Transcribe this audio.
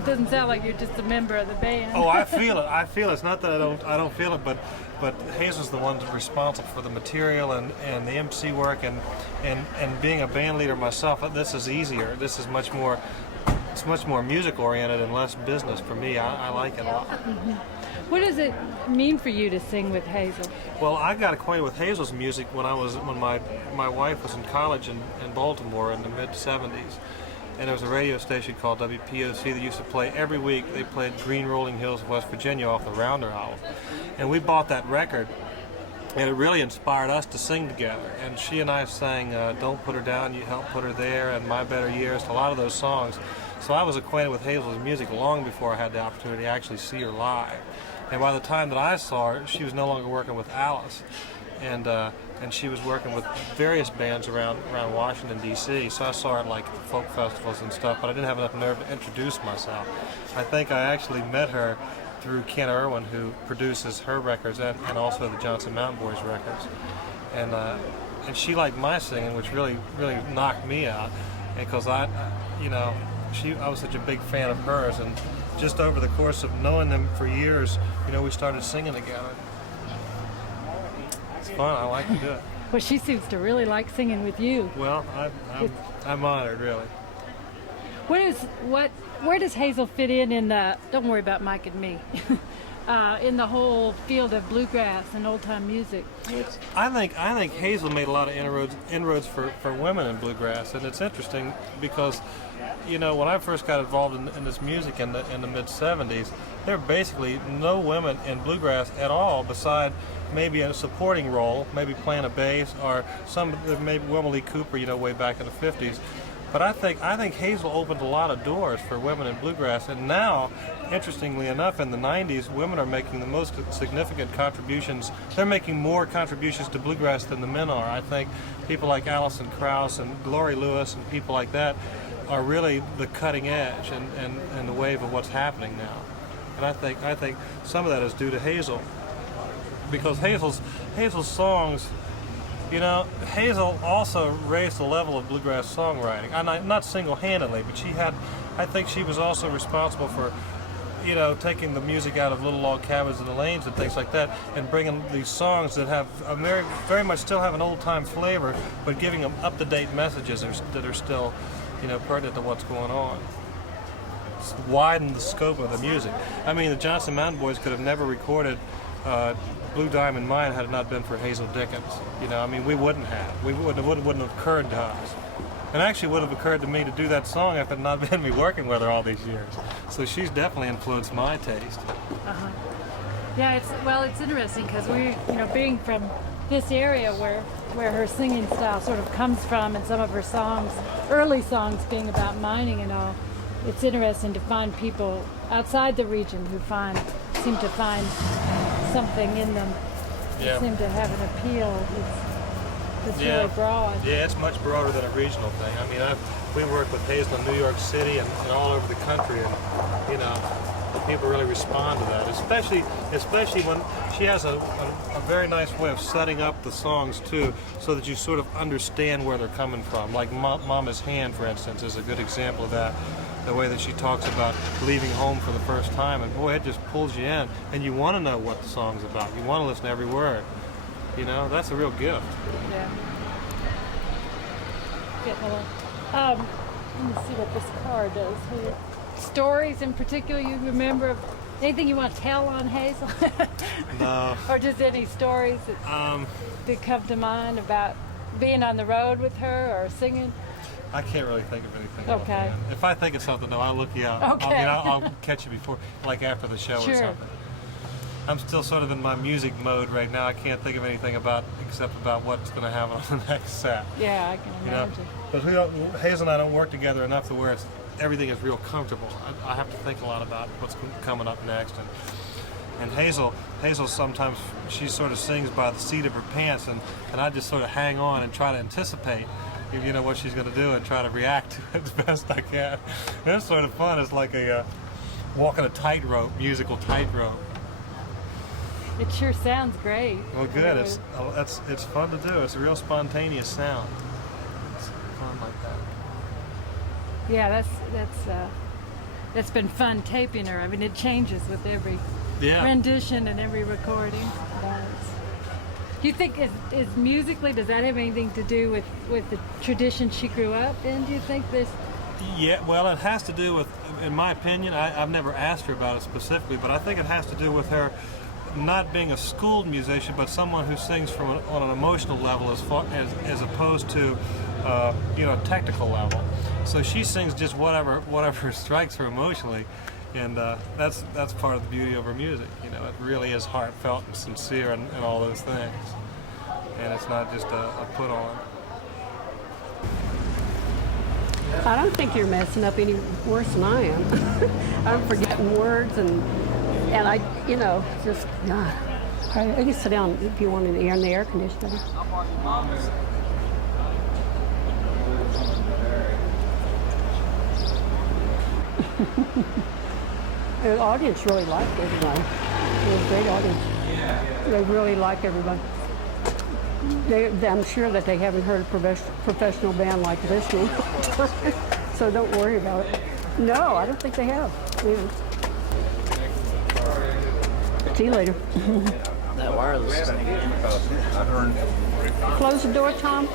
It doesn't sound like you're just a member of the band. Oh, I feel it. I feel it. It's not that I don't feel it, but Hazel's the one that's responsible for the material and the MC work and being a band leader myself. This is easier. This is much more. It's much more music oriented and less business for me. I like it a lot. Mm-hmm. What does it mean for you to sing with Hazel? Well, I got acquainted with Hazel's music when my wife was in college in Baltimore in the mid '70s, and there was a radio station called WPOC that used to play every week. They played Green Rolling Hills of West Virginia off the Rounder album, and we bought that record. And it really inspired us to sing together. And she and I sang Don't Put Her Down, You Helped Put Her There, and My Better Years, a lot of those songs. So I was acquainted with Hazel's music long before I had the opportunity to actually see her live. And by the time that I saw her, she was no longer working with Alice. And she was working with various bands around Washington, D.C. So I saw her at like folk festivals and stuff, but I didn't have enough nerve to introduce myself. I think I actually met her through Ken Irwin, who produces her records and also the Johnson Mountain Boys records, and she liked my singing, which really knocked me out, because I was such a big fan of hers, and just over the course of knowing them for years, we started singing together. It's fun. I like to do it. Well, she seems to really like singing with you. Well, I'm honored, really. Where does Hazel fit in the, don't worry about Mike and me, in the whole field of bluegrass and old-time music? I think Hazel made a lot of inroads for women in bluegrass, and it's interesting because, when I first got involved in this music in the mid-'70s, there were basically no women in bluegrass at all, beside maybe a supporting role, maybe playing a bass, or maybe Wilma Lee Cooper, way back in the '50s. But I think Hazel opened a lot of doors for women in bluegrass, and now, interestingly enough, in the '90s, women are making the most significant contributions. They're making more contributions to bluegrass than the men are. I think people like Alison Krauss and Glory Lewis and people like that are really the cutting edge and the wave of what's happening now. And I think some of that is due to Hazel, because Hazel's songs. Hazel also raised the level of bluegrass songwriting. Not single-handedly, but I think she was also responsible for, taking the music out of Little Log Cabins in the Lanes and things like that, and bringing these songs that have very much still have an old-time flavor, but giving them up-to-date messages that are still, pertinent to what's going on. It's widened the scope of the music. I mean, the Johnson Mountain Boys could have never recorded Blue Diamond Mine had it not been for Hazel Dickens. We wouldn't have. It wouldn't have occurred to us. And actually would have occurred to me to do that song if it had not been me working with her all these years. So she's definitely influenced my taste. Uh-huh. Yeah, it's interesting because we, being from this area where her singing style sort of comes from, and some of her songs, early songs being about mining and all, it's interesting to find people outside the region who seem to find something in them. Yeah. Seem to have an appeal. It's really broad. Yeah, it's much broader than a regional thing. We work with Hazel in New York City and all over the country, and people really respond to that. Especially when she has a very nice way of setting up the songs too, so that you sort of understand where they're coming from. Like Mama's Hand, for instance, is a good example of that. The way that she talks about leaving home for the first time, and boy, it just pulls you in, and you want to know what the song's about. You want to listen to every word. That's a real gift. Yeah. Let me see what this card does here. Stories in particular you remember? Anything you want to tell on Hazel? No. Or just any stories that come to mind about being on the road with her or singing? I can't really think of anything. Okay. If I think of something, though, I'll look you up. Okay. I'll catch you before, like after the show Sure. or something. I'm still sort of in my music mode right now. I can't think of anything except about what's going to happen on the next set. Yeah, I can imagine. Because Hazel and I don't work together enough to where everything is real comfortable. I have to think a lot about what's coming up next. And Hazel sometimes, she sort of sings by the seat of her pants, and I just sort of hang on and try to anticipate what she's going to do and try to react to it as best I can. And it's sort of fun. It's like walking a tightrope, musical tightrope. It sure sounds great. Well, good. It's fun to do. It's a real spontaneous sound. It's fun like that. Yeah, it's been fun taping her. I mean, it changes with every Yeah. rendition and every recording. Do you think is musically, does that have anything to do with the tradition she grew up in? Do you think this? Yeah, well, it has to do with, in my opinion, I've never asked her about it specifically, but I think it has to do with her not being a schooled musician, but someone who sings on an emotional level as opposed to technical level. So she sings just whatever strikes her emotionally, and that's part of the beauty of her music. You know, it really is heartfelt and sincere and all those things, and it's not just a put on. I don't think you're messing up any worse than I am. I'm forgetting words and I, just, God. I can sit down if you want in the air conditioner. The audience really liked everybody. It was a great audience. They really liked everybody. I'm sure that they haven't heard a professional band like this one. So don't worry about it. No, I don't think they have. Yeah. See you later. That wireless thing. Close the door, Tom.